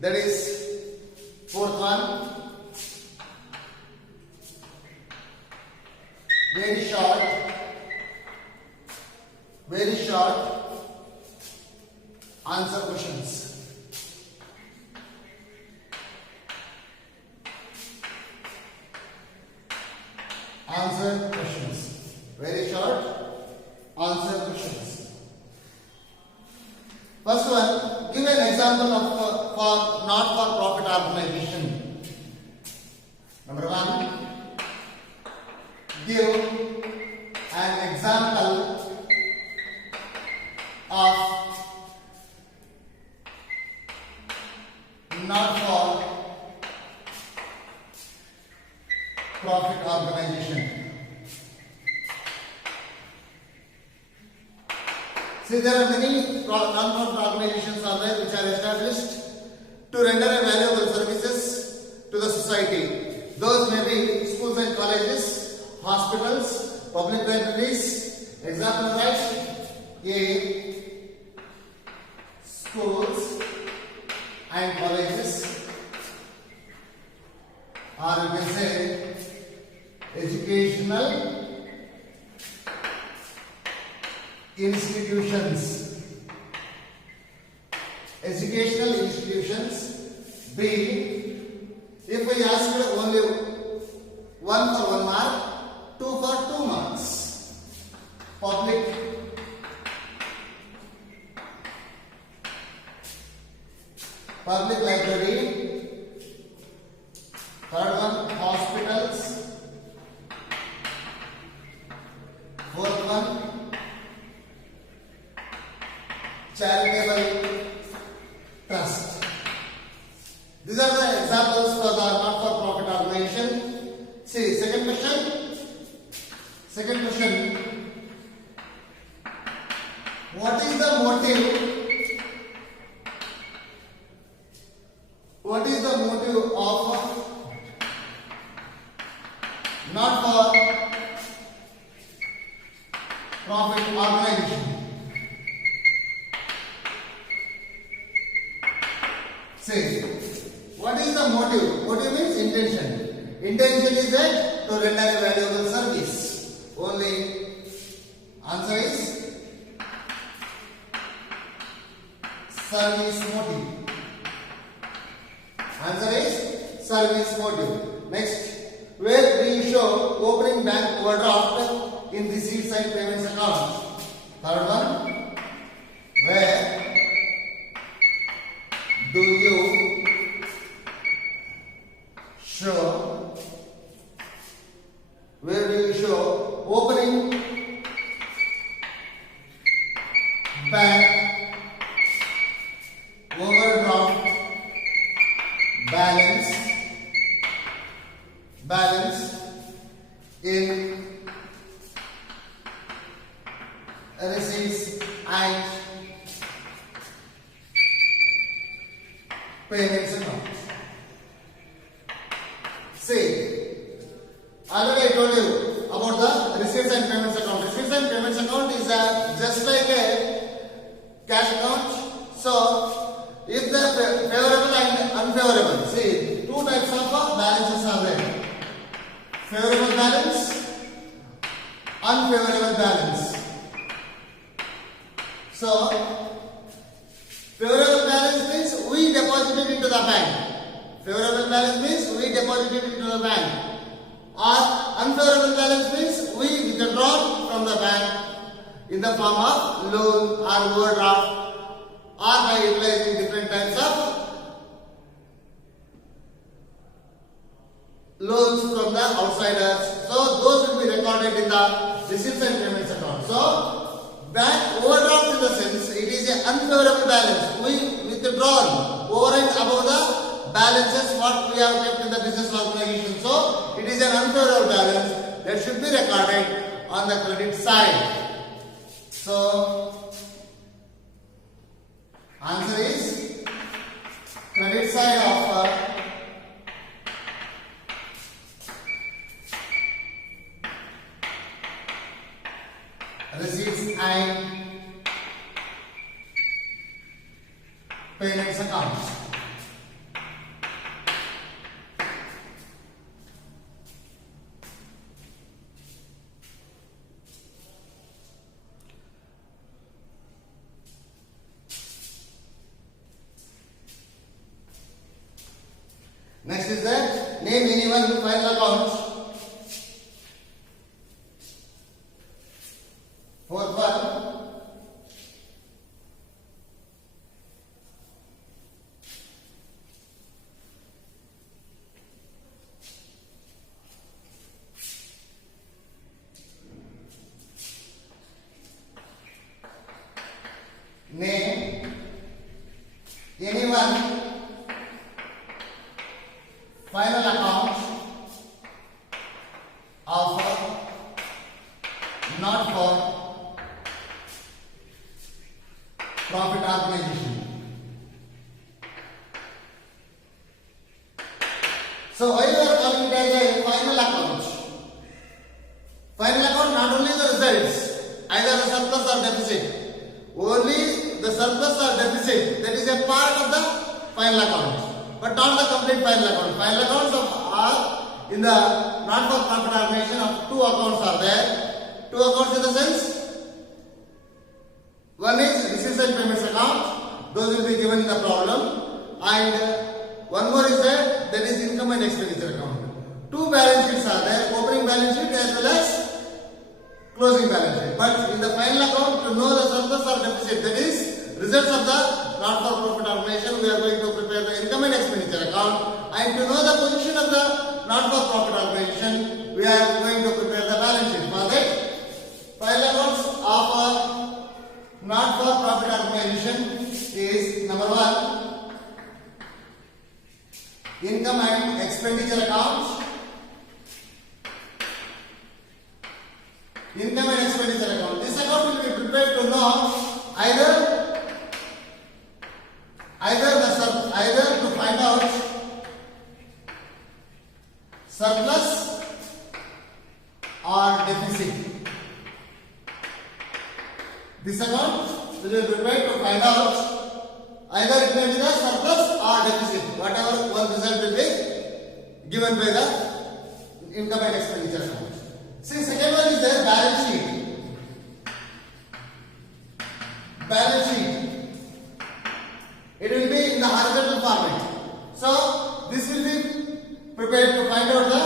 That is fourth one. Very short answer questions. Answer questions. Very short answer questions. First one, give an example of for not for profit organization. Number one, give an example of not for profit organization. See, there are many non-profit organizations are there which are established to render a valuable services to the society. Those may be schools and colleges, hospitals, public libraries. Example, right? A. Schools and colleges, or you can say educational institutions. Educational institutions. B. If we ask only 1 for 1 mark, 2 for 2 marks. Public library. Third one, hospitals. Fourth one, charitable trust. These are the examples for the not-for-profit organization. See, second question. What is the motive? What is the motive of not for profit organization? Say, what is the motive? Motive means intention. Intention is that to render a valuable service. Only answer is service motive. Answer is service motive. Next, where do you show opening bank overdraft in receipts and payments account? Third one, where do you show opening bank overdraft balance in receipts and payments account? See, already I told you about the receipts and payments account. Receipts and payments account is just like a cash account. So, if the favorable and unfavorable, see, two types of balances are there. Favorable balance, unfavorable balance. So, favorable balance means we deposit it into the bank. Favorable balance means we deposit it into the bank. Or unfavorable balance means we withdraw from the bank in the form of loan or overdraft, or by utilizing different types of loans from the outsiders. So those will be recorded in the receipts and payments account. So bank overdraft in the sense it is an unfavorable balance. We withdrawn over and above the balances what we have kept in the business organization. So it is an unfavorable balance that should be recorded on the credit side. So answer is credit side of receipts and payments accounts. Next is that name anyone final account. Fourth one. Name anyone final account of not for profit organization. So why you are calling it as a final account? Final account not only the results, either the surplus or deficit. Only the surplus or deficit, that is a part of the final account, but not the complete final account. Final accounts are in the not-for-profit organization of two accounts are there. Two accounts in the sense, one is receipts and payments account, those will be given in the problem, and one more is that is income and expenditure account. Two balance sheets are there, opening balance sheet as well as closing balance sheet. But in the final account, to know the surplus or deficit, that is results of the not-for-profit organization, we are going to prepare the income and expenditure account. And to know the position of the not-for-profit organization, we are going to prepare the balance sheet. For that, final accounts of a not-for-profit organization is number one, income and expenditure account. Income and expenditure account. This account will be prepared to know either to find out surplus or deficit. This account will be prepared to find out either it may be the surplus or deficit. Whatever one result will be given by the income and expenditure account. See, second one is the balance sheet. Balance sheet. It will be in the horizontal format. So, this will be prepared to find out the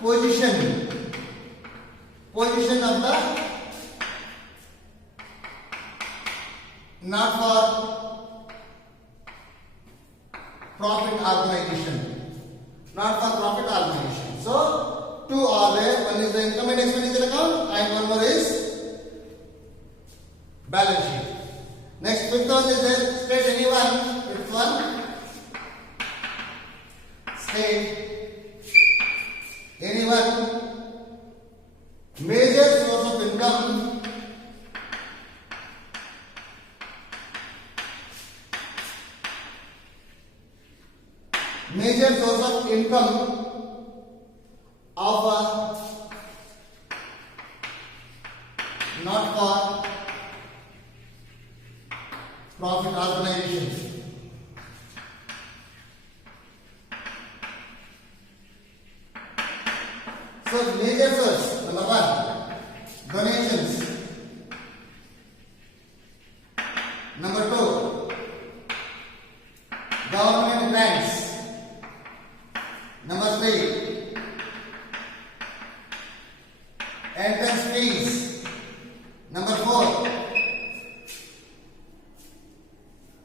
position of the not for profit organization. Not for profit organization. So, two are there. One is the income and expenditure account and one more is balance sheet. Next, fifth one is there. State anyone. Fifth one. State anyone major source of income of a not for profit organization. So major source, number one, donations. Number two, government grants. Number three, entrance fees. Number four,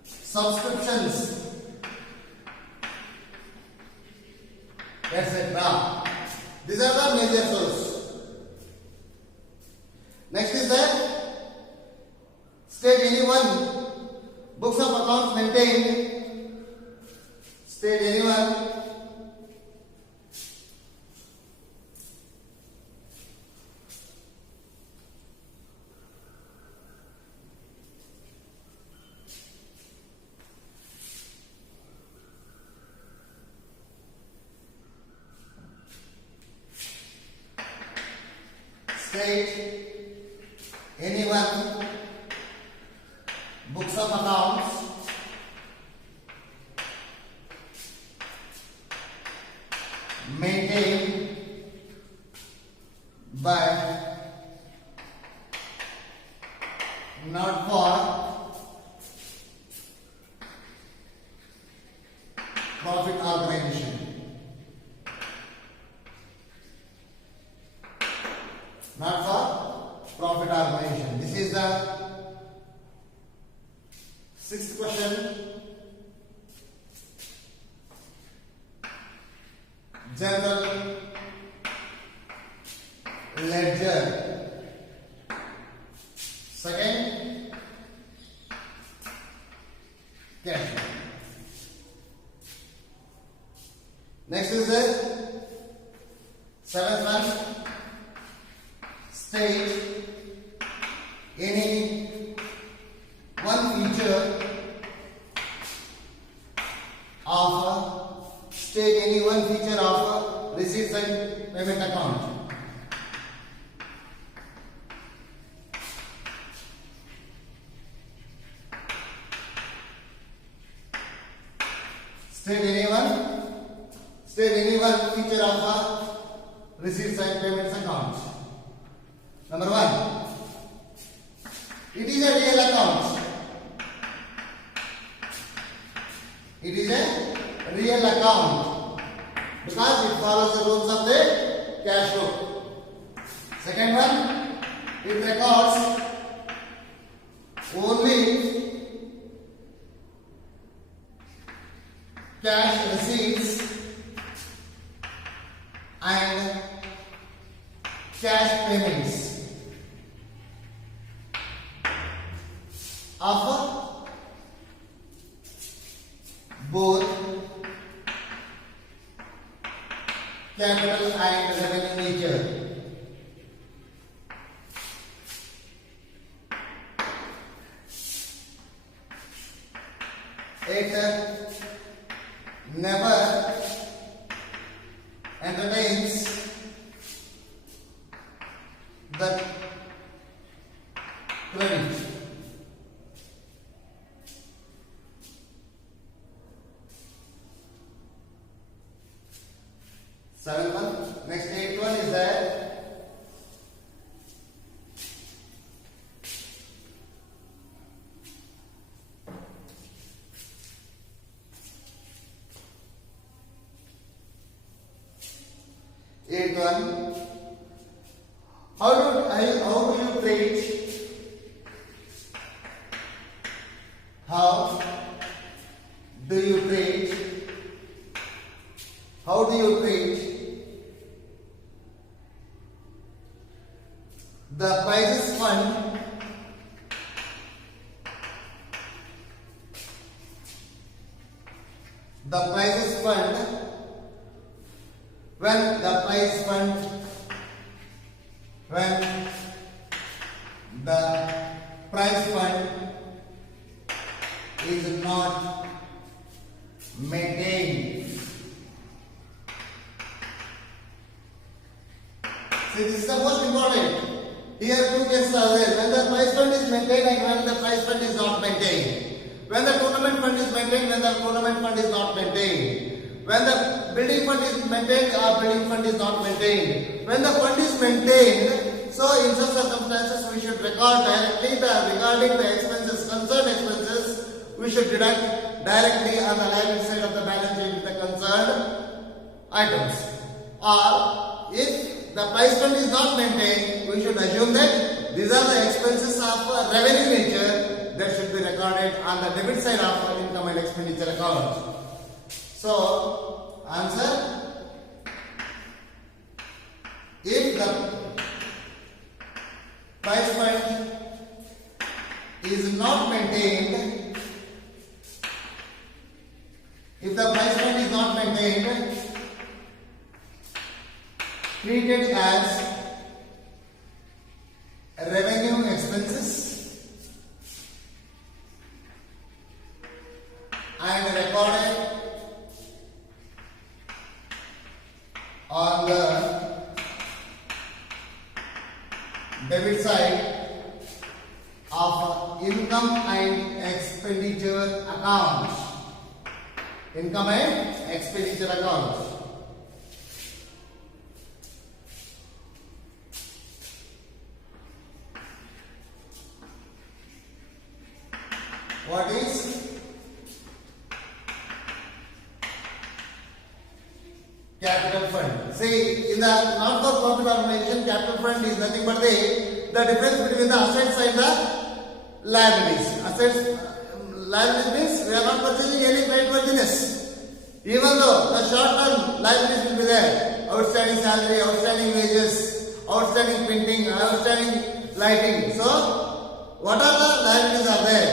subscriptions, etc. These are the major sources. Next is that state anyone books of accounts maintained. State anyone state anyone books of accounts maintained by not for profit organization. general ledger. Second, cash. Next is the seventh one. State any one feature of receipts and payment account. State any one feature of receipts and payments account. Number one, it is a real account. It is a real account because it follows the rules of the cash book. Second one, it records only cash receipts and cash payments of both capital and revenue nature. It never entertains the credit. Seventh one. Next, eighth one is that eighth one. How do you treat? How do you treat the prizes fund when the prize fund is not maintained? See, this is the most important. Here two cases are there. When the prize fund is maintained and when the prize fund is not maintained. When the tournament fund is maintained, when the tournament fund is not maintained. When the building fund is maintained or building fund is not maintained. When the fund is maintained, so in such circumstances we should record directly regarding the expenses, concerned expenses, we should deduct directly on the liability side of the balance sheet with the concerned items. Or if the price fund is not maintained, we should assume that these are the expenses of revenue nature that should be recorded on the debit side of income and expenditure account. So, answer, if the price fund is not maintained, treated as revenue expenses and recorded on the debit side of income and expenditure account. Income and expenditure account. What is capital fund? See, in the not-for-profit organization, capital fund is nothing but the difference between the assets and the liabilities. Liabilities means we are not purchasing any creditworthiness. Even though the short-term liabilities will be there, outstanding salary, outstanding wages, outstanding printing, outstanding lighting. So, what are the liabilities are there?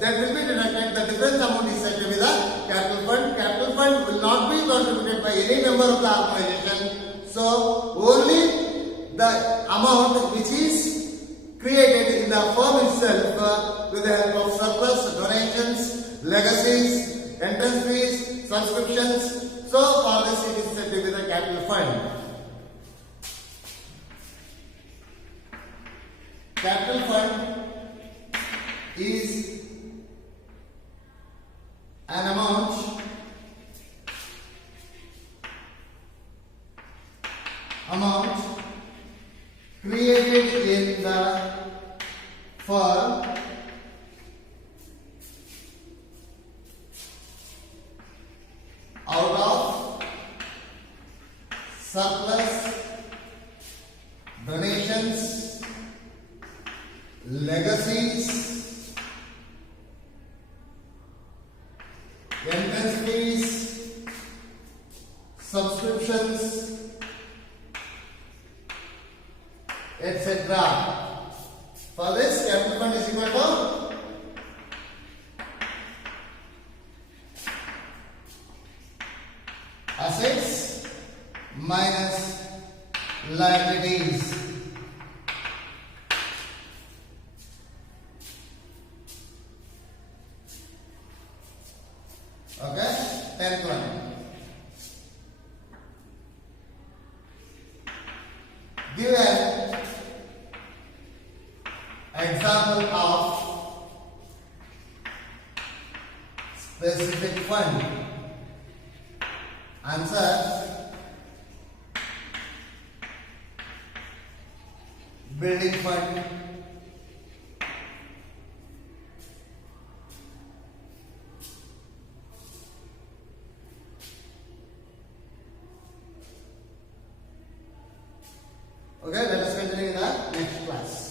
That will be deducted. The difference amount is said to be the capital fund. Capital fund will not be contributed by any member of the organization. So, only the amount which is created in the firm itself with the help of surplus, donations, legacies, entrance fees, subscriptions. So, for this it is said to be the capital fund. Capital fund is an amount created in the firm out of surplus, donations, legacies, entrance fees, subscriptions, etc. For this, capital fund is equal to assets minus liabilities. Okay, 10th one. Give an example of specific fund. Answer: building fund, okay, let us continue in the next class.